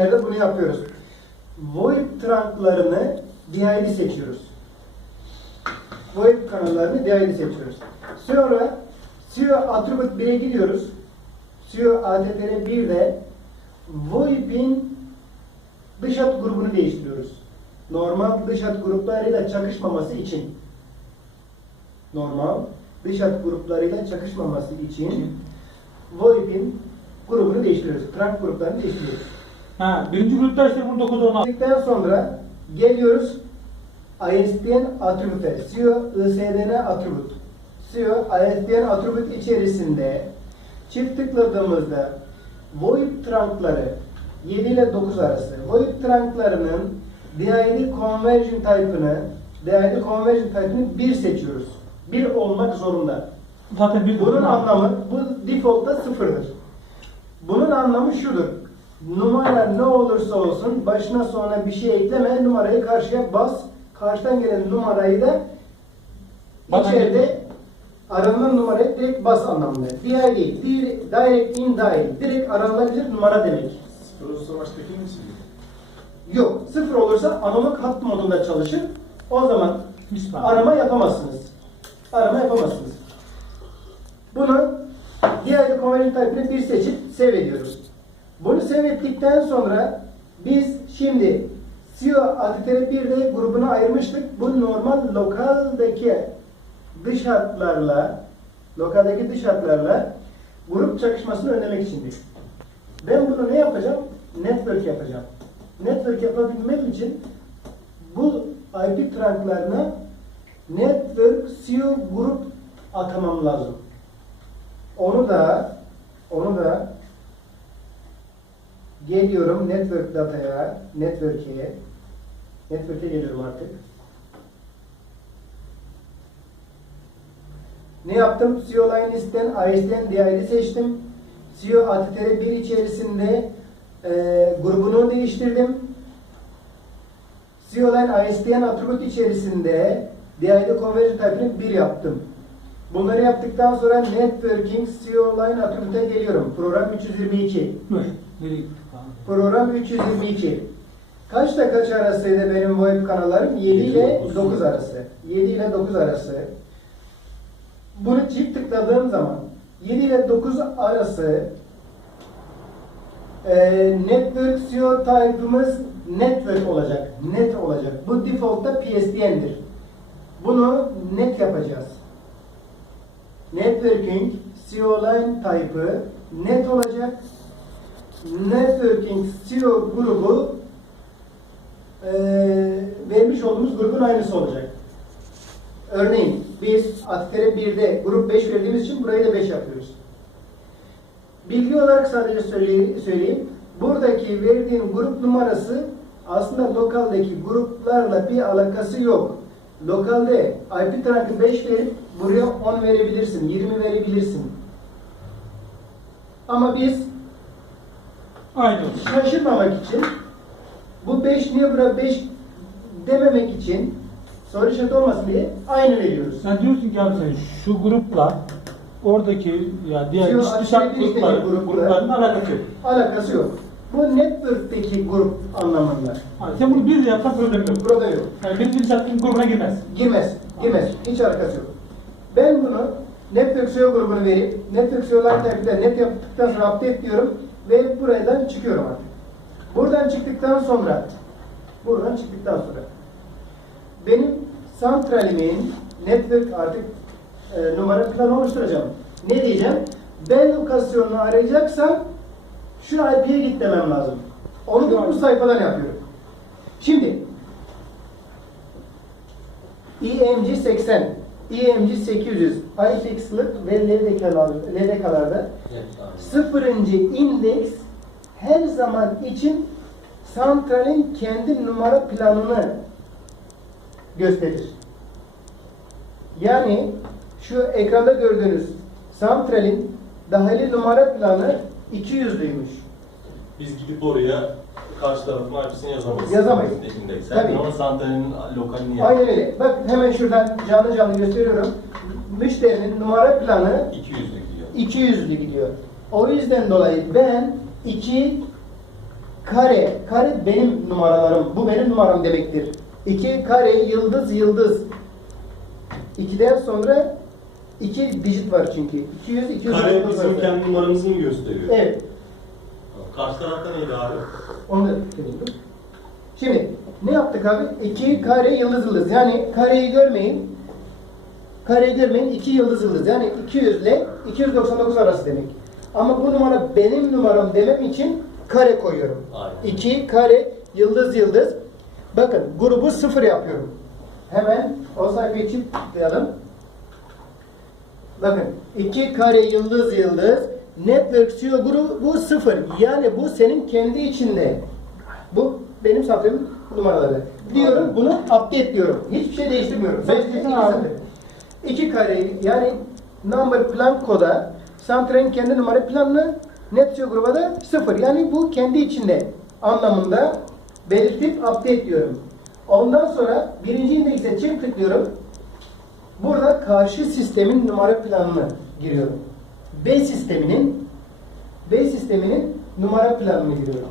Nerede bunu yapıyoruz. VoIP trunklarını DID seçiyoruz. VoIP kanallarını DID seçiyoruz. Sonra SEO Attribute 1'e gidiyoruz. SEO ATTR 1'de VoIP'in dış hat grubunu değiştiriyoruz. Normal dış hat gruplarıyla çakışmaması için normal dış hat gruplarıyla çakışmaması için VoIP'in grubunu değiştiriyoruz. Trunk gruplarını değiştiriyoruz. Ha, birinci grupta işte bunu 9 10 Dedikten sonra geliyoruz ISDN attribute, SEO ISDN attribute. SEO ISDN attribute içerisinde çift tıkladığımızda VoIP trunkları 7 ile 9 arası. VoIP trunklarının DID conversion type'ını DID conversion type'ını 1 seçiyoruz. 1 olmak zorunda. Zaten bir Bunun anlamı, bu default'ta sıfırdır. Bunun anlamı şudur. Numara ne olursa olsun başına sonra bir şey ekleme, numarayı karşıya bas. Karşıdan gelen numarayı da Bana içeride aranan numarayı direkt bas anlamında. DID, di- direct in dial, direkt aranılabilir numara demek. Sıfır baştaki misin? Yok, sıfır olursa analog hat modunda çalışır. O zaman arama yapamazsınız. Arama yapamazsınız. Bunu diğer conversion type'ını bir seçip save ediyoruz. Bunu save ettikten sonra biz şimdi SEO ATTR 1'de grubunu ayırmıştık. Bu normal lokaldaki dış hatlarla lokaldeki dış hatlarla grup çakışmasını önlemek içindir. Ben bunu ne yapacağım? Network yapacağım. Network yapabilmem için bu IP trunklarına network SEO grup atamam lazım. Onu da onu da geliyorum network dataya, network'e network'e geliyorum artık. Ne yaptım? SEO line listen, ISDN, DID seçtim. SEO ATTR 1 içerisinde e, grubunu değiştirdim. SEO line ISDN attribute içerisinde DID conversion type'ını 1 yaptım. Bunları yaptıktan sonra networking SEO line attribute'e geliyorum. Program 322. Dur. Nereye gittik abi? Program 322. Kaçta kaç arasıydı benim web kanallarım? 7 ile 9 arası. 7 ile 9 arası. Bunu çift tıkladığım zaman 7 ile 9 arası e, network SEO type'ımız network olacak. Net olacak. Bu default'ta PSTN'dir. Bunu net yapacağız. Networking SEO line type'ı net olacak. Networking SEO grubu eee, vermiş olduğumuz grubun aynısı olacak. Örneğin biz Atker'e 1'de grup 5 verdiğimiz için burayı da 5 yapıyoruz. Bilgi olarak sadece söyleyeyim. Buradaki verdiğim grup numarası aslında lokaldeki gruplarla bir alakası yok. Lokalde IP trunk'ı 5 verip buraya 10 verebilirsin, 20 verebilirsin. Ama biz Aynı olsun. şaşırmamak için bu 5 niye bura 5 dememek için soru işareti olmasın diye aynı veriyoruz. Sen diyorsun ki abi sen şu grupla oradaki ya diğer Şu iç gruplar, grupla- grupların alakası yok. Alakası yok. Bu network'teki grup anlamında. Abi sen bunu bir de yapsan problem yok. Problem yok. Yani benim sattığım grubuna girmez. Girmez. Girmez. Hiç alakası yok. Ben bunu Network SEO grubunu verip Network SEO line type'de net yaptıktan sonra update diyorum ve buradan çıkıyorum artık. Buradan çıktıktan sonra buradan çıktıktan sonra benim santralimin network artık e, numara planı oluşturacağım. Ne diyeceğim? Ben lokasyonunu arayacaksam şu IP'ye git demem lazım. Onu da bu sayfadan yapıyorum. Şimdi EMG 80, EMG 800, iFix'lık ve LDK'lar, LDK'larda sıfırıncı indeks her zaman için santralin kendi numara planını gösterir. Yani şu ekranda gördüğünüz santralin dahili numara planı 200'lüymüş. Biz gidip oraya karşı tarafın IP'sini yazamayız. Yazamayız. Indeks. Tabii. Ama santralin lokalini Aynen öyle. Bak hemen şuradan canlı canlı gösteriyorum. Müşterinin numara planı 200'lü gidiyor. 200'lü gidiyor. O yüzden dolayı ben 2 kare, kare benim numaralarım. Bu benim numaram demektir. 2 kare yıldız yıldız. 2'den sonra 2 dijit var çünkü. 200 200 Kare bizim kendi numaramızı mı gösteriyor? Evet. Karşı tarafta neydi abi? Onu da söyleyeyim. Şimdi ne yaptık abi? 2 kare yıldız yıldız. Yani kareyi görmeyin. Kareyi görmeyin. 2 yıldız yıldız. Yani 200 ile 299 arası demek. Ama bu numara benim numaram demem için kare koyuyorum. Aynen. 2 kare yıldız yıldız. Bakın grubu sıfır yapıyorum. Hemen o sayfayı çift tıklayalım. Bakın 2 kare yıldız yıldız network CEO grubu sıfır. Yani bu senin kendi içinde. Bu benim sattığım numaraları. Diyorum bunu update diyorum. Hiçbir şey değiştirmiyorum. Sadece iki satır. İki kare yani number plan koda Santra'nın kendi numara planını NetSeo gruba da sıfır. Yani bu kendi içinde anlamında belirtip update diyorum. Ondan sonra birinci indekse çift tıklıyorum. Burada karşı sistemin numara planını giriyorum. B sisteminin B sisteminin numara planını giriyorum.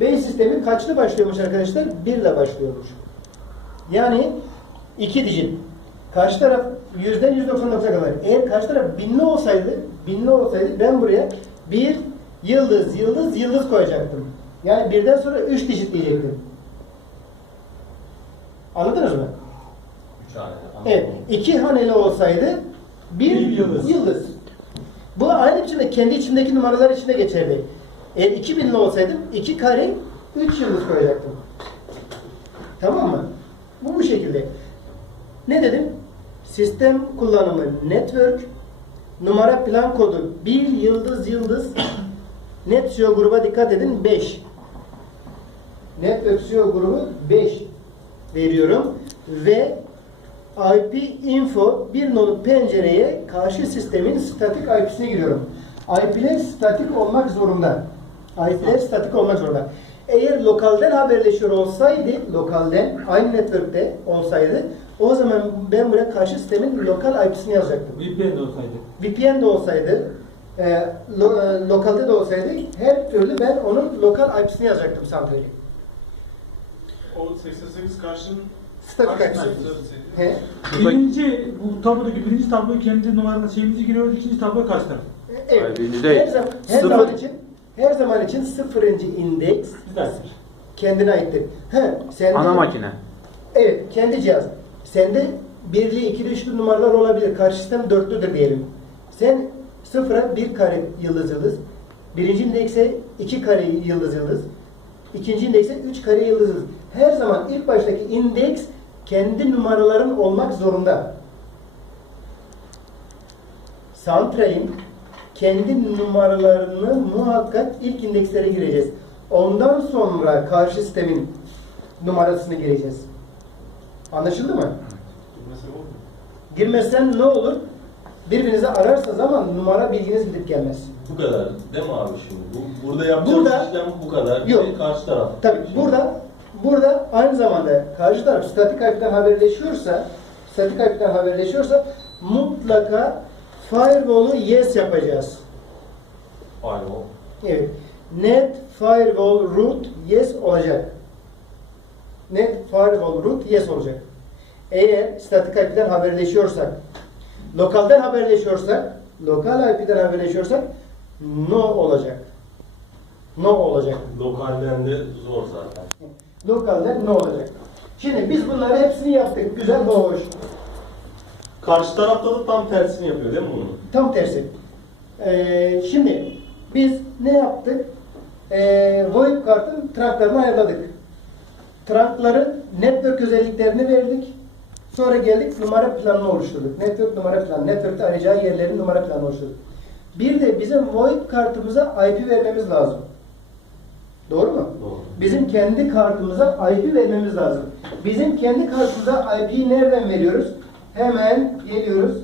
B sistemi kaçlı başlıyormuş arkadaşlar? 1 ile başlıyormuş. Yani iki dijit. Karşı taraf yüzden 199'a kadar. Eğer karşı taraf binli olsaydı, binli olsaydı ben buraya bir yıldız, yıldız, yıldız koyacaktım. Yani birden sonra üç dijit diyecektim. Anladınız mı? Evet. iki haneli olsaydı bir, Bir yıldız. yıldız. Bu aynı biçimde kendi içindeki numaralar içinde geçerli. Eğer 2000'li olsaydım iki kare üç yıldız koyacaktım. Tamam mı? Bu bu şekilde. Ne dedim? Sistem kullanımı network, numara plan kodu bir yıldız yıldız, net SEO gruba dikkat edin 5. Network SEO grubu 5 veriyorum ve IP info bir nolu pencereye karşı sistemin statik IP'sine giriyorum. IP'ler statik olmak zorunda. IP'ler statik olmak zorunda. Eğer lokalden haberleşiyor olsaydı, lokalden aynı network'te olsaydı o zaman ben buraya karşı sistemin lokal IP'sini yazacaktım. VPN de olsaydı. VPN de olsaydı, e, lo- e, lokalde de olsaydı her türlü ben onun lokal IP'sini yazacaktım santrali. O 88 karşının Statik servisiydi. He. Birinci, bu tablodaki birinci tablo kendi numaranın şeyimizi giriyoruz, ikinci tablo kaç taraf? Evet. Birinci değil. Her zaman, her Sıfır. zaman için her zaman için sıfırıncı indeks kendine aittir. He, sende, Ana makine. Evet, kendi cihaz. Sende birli, ikili, üçlü numaralar olabilir. Karşı sistem dörtlüdür diyelim. Sen sıfıra bir kare yıldız yıldız, birinci indekse iki kare yıldız yıldız, ikinci indekse üç kare yıldız yıldız. Her zaman ilk baştaki indeks kendi numaraların olmak zorunda. Santral'in kendi numaralarını muhakkak ilk indekslere gireceğiz. Ondan sonra karşı sistemin numarasını gireceğiz. Anlaşıldı mı? Girmezsen ne olur? Birbirinizi ararsınız ama numara bilginiz gidip gelmez. Bu kadar değil mi abi şimdi? Bu, burada yapacağımız Burada- işlem bu kadar. Yok. karşı taraf. Tabii burada burada aynı zamanda karşı taraf statik IP'den haberleşiyorsa statik IP'den haberleşiyorsa mutlaka firewall'u yes yapacağız. O. Evet. Net firewall root yes olacak. Net firewall root yes olacak. Eğer statik IP'den haberleşiyorsak, lokalden haberleşiyorsak, lokal IP'den haberleşiyorsak no olacak. No olacak. Lokalden de zor zaten. Lokalden ne olacak? Şimdi biz bunları hepsini yaptık. Güzel, hoş. Karşı tarafta da tam tersini yapıyor değil mi bunun? Tam tersi. Ee, şimdi biz ne yaptık? Ee, VoIP kartın trunklarını ayarladık. Trunkların network özelliklerini verdik. Sonra geldik numara planını oluşturduk. Network numara planı. Network'te arayacağı yerlerin numara planı oluşturduk. Bir de bizim VoIP kartımıza IP vermemiz lazım. Doğru mu? Doğru. Bizim kendi kartımıza IP vermemiz lazım. Bizim kendi kartımıza IP'yi nereden veriyoruz? Hemen geliyoruz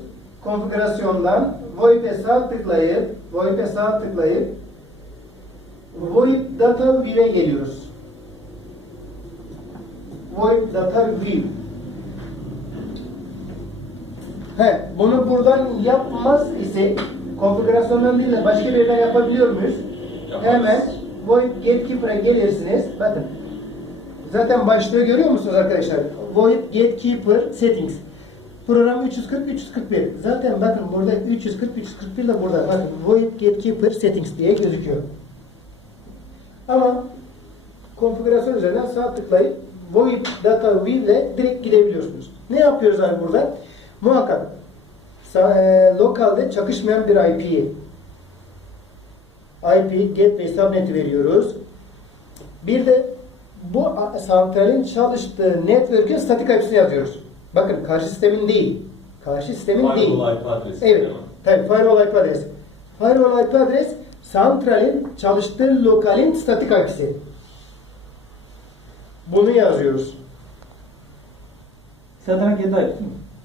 konfigürasyondan VoIP'e sağ tıklayıp VoIP'e sağ tıklayıp VoIP Data View'e geliyoruz. VoIP Data View. He, bunu buradan yapmaz ise konfigürasyondan değil de başka bir yerden yapabiliyor muyuz? Yaparız. Hemen VoIP Gatekeeper'a gelirsiniz. Bakın. Zaten başlığı görüyor musunuz arkadaşlar? VoIP Gatekeeper Settings. Program 340 341. Zaten bakın burada 340 341 de burada. Bakın VoIP Gatekeeper Settings diye gözüküyor. Ama konfigürasyon üzerinden sağ tıklayıp VoIP Data View ile direkt gidebiliyorsunuz. Ne yapıyoruz abi burada? Muhakkak e, lokalde çakışmayan bir IP'yi IP Gateway Subnet'i veriyoruz. Bir de bu santralin çalıştığı network'ün statik IP'sini yazıyoruz. Bakın karşı sistemin değil. Karşı sistemin değil. Firewall IP adresi. Evet. Tabii firewall IP adresi. Firewall IP adres santralin çalıştığı lokalin statik IP'si. Bunu yazıyoruz. Zaten kendi değil mi?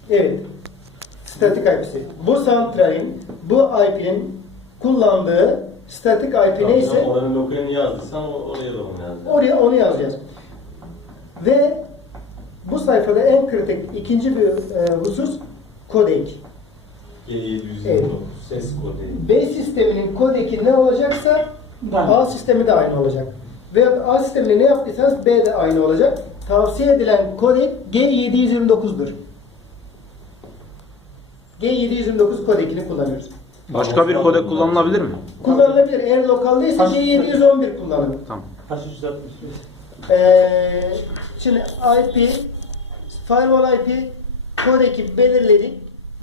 Evet. Statik IP'si. Bu santralin, bu IP'nin kullandığı statik IP Tamam, neyse Oranın lokalini yazdıysan oraya da onu yazacaksın. oraya onu yazacağız. Ve bu sayfada en kritik ikinci bir e, husus kodek. G729 Evet. ses kodu. B sisteminin kodeki ne olacaksa. A sistemi de aynı olacak. Ve A sisteminde ne yaptıysanız B de aynı olacak. Tavsiye edilen kodek G729'dur. G729 kodekini kullanıyoruz. Başka bir kodek kullanılabilir mi? Kullanılabilir. Eğer lokaldaysa G711 kullanın. Tamam. H365. Ee, şimdi IP, firewall IP kodeki belirledik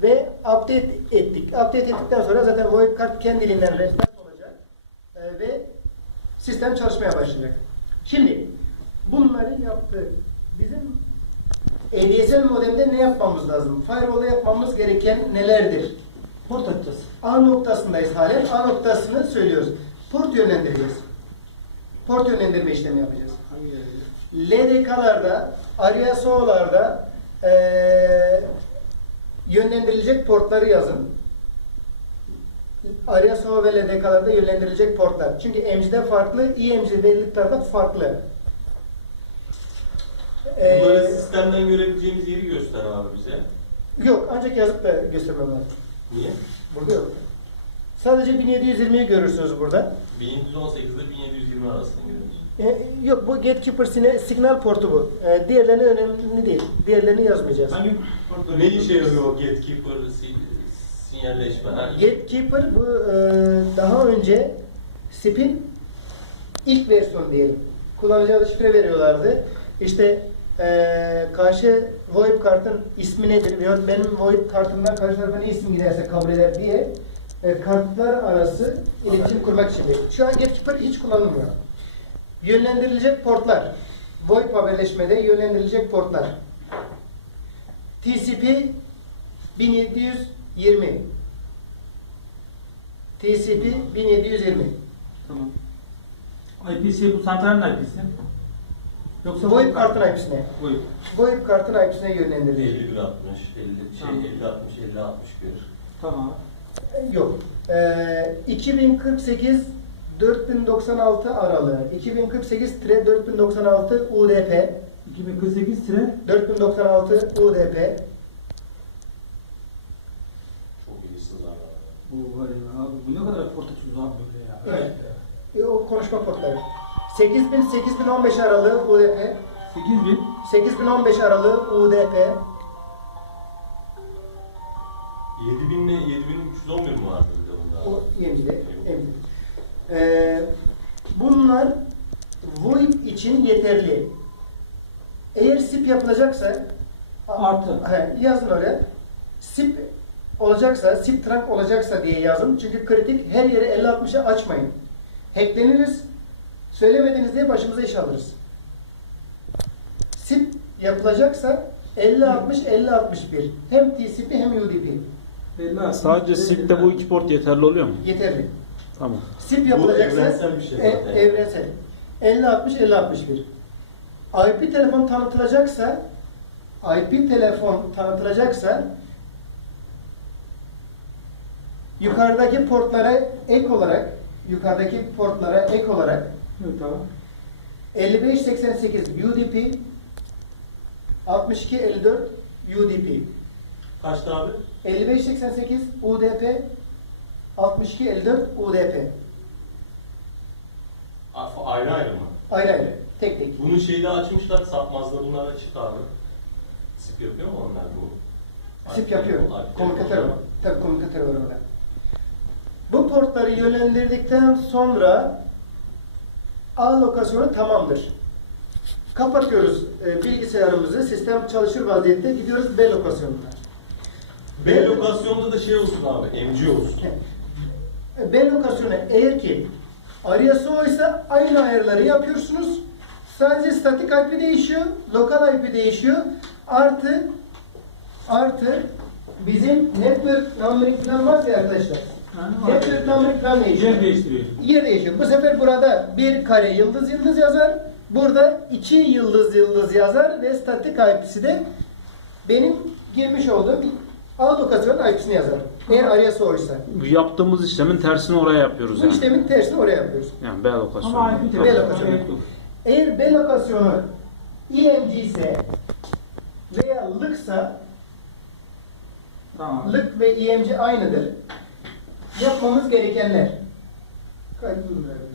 ve update ettik. Update ettikten sonra zaten VoIP kart kendiliğinden restart olacak Ee, ve sistem çalışmaya başlayacak. Şimdi bunları yaptık. Bizim ADSL modemde ne yapmamız lazım? Firewall'da yapmamız gereken nelerdir? Port açacağız. A noktasındayız halen. A noktasını söylüyoruz. Port yönlendireceğiz. Port yönlendirme işlemi yapacağız. LDK'larda, ARIA-SO'larda eee yönlendirilecek portları yazın. ARIA-SO ve LDK'larda yönlendirilecek portlar. Çünkü emcide farklı, IMC belirliklerde farklı. Eee, Bunları sistemden görebileceğimiz yeri göster abi bize. yok, ancak yazıp da göstermem lazım. Niye? Burada yok. Sadece 1720'yi görürsünüz burada. 1718 ile 1720 arasında görüyoruz. E, yok bu gatekeeper sine- signal portu bu. E, diğerlerine önemli değil. Diğerlerini yazmayacağız. Hangi portları Ne işe yarıyor o gatekeeper si- sinyalleşme? Ha? Gatekeeper bu e, daha önce SIP'in ilk versiyonu diyelim. Kullanıcıya da şifre veriyorlardı. İşte e, karşı VoIP kartın ismi nedir? Veya benim VoIP kartımdan karşı tarafa ne isim giderse kabul eder diye e, kartlar arası iletişim kurmak için. Şu an Gatekeeper hiç kullanılmıyor. Yönlendirilecek portlar. VoIP haberleşmede yönlendirilecek portlar. TCP 1720 TCP 1720 Tamam. IP'si bu santralin IP'si. Yoksa VoIP kartın IP'sine. VoIP. VoIP kartın IP'sine yönlendirilecek. 51 60 50 şey Tamam. 50 60 50 61. Tamam. Yok. Ee, 2048 4096 aralığı. 2048 4096 UDP. 2048 tire 4096 UDP. Çok iyisiniz abi. bu var ya abi bu ne kadar port açıyoruz abi böyle ya. Evet. E, o konuşma portları. 8000 8015 aralığı UDP. 8000 8015 aralığı UDP. 7000 ile 7311 mi vardı bir de bunda? O yemcide. Ee, bunlar VoIP için yeterli. Eğer SIP yapılacaksa Artı. He, yazın oraya. SIP olacaksa, SIP trunk olacaksa diye yazın. Çünkü kritik her yere 50-60'ı açmayın. Hackleniriz. Söylemediniz diye başımıza iş alırız. SIP yapılacaksa 50-60, 50-61. Hem TCP hem UDP. Sadece SIP'te bu iki port yeterli oluyor mu? Yeterli. Tamam. SIP yapılacaksa evrensel bir şey e- evrensel. 50-60, 50-61. IP telefon tanıtılacaksa IP telefon tanıtılacaksa yukarıdaki portlara ek olarak yukarıdaki portlara ek olarak Tamam. 5588 UDP 6254 UDP Kaçtı abi? 5588 UDP 6254 UDP Az Ayrı ayrı mı? Ayrı ayrı. Tek tek. Bunu şeyde açmışlar, sapmazda bunlar açık abi. Sip yapıyor mu onlar bu? Sip yapıyor. Komünikatör var. Tabii komünikatör var orada. Bu portları yönlendirdikten sonra A lokasyonu tamamdır. Kapatıyoruz e, bilgisayarımızı. Sistem çalışır vaziyette gidiyoruz B lokasyonuna. B lokasyonda da şey olsun abi, MC olsun. B lokasyonu eğer ki arayası oysa aynı ayarları yapıyorsunuz. Sadece statik IP değişiyor, lokal IP değişiyor. Artı artı bizim network numbering plan var ya arkadaşlar. Plan değişiyor. Yer değiştiriyor. Yer değişiyor. Bu sefer burada bir kare yıldız yıldız yazar. Burada iki yıldız yıldız yazar ve statik IP'si de benim girmiş olduğum A lokasyonun IP'sini yazar. Eğer arayası oysa. Bu yaptığımız işlemin tersini oraya yapıyoruz Bu yani. işlemin tersini oraya yapıyoruz. Yani B lokasyonu. Ama IP B lokasyonu. Eğer B lokasyonu EMG ise veya LIK'sa Tamam. LIK ve EMG aynıdır. Yapmamız gerekenler. Kaydımız nerede?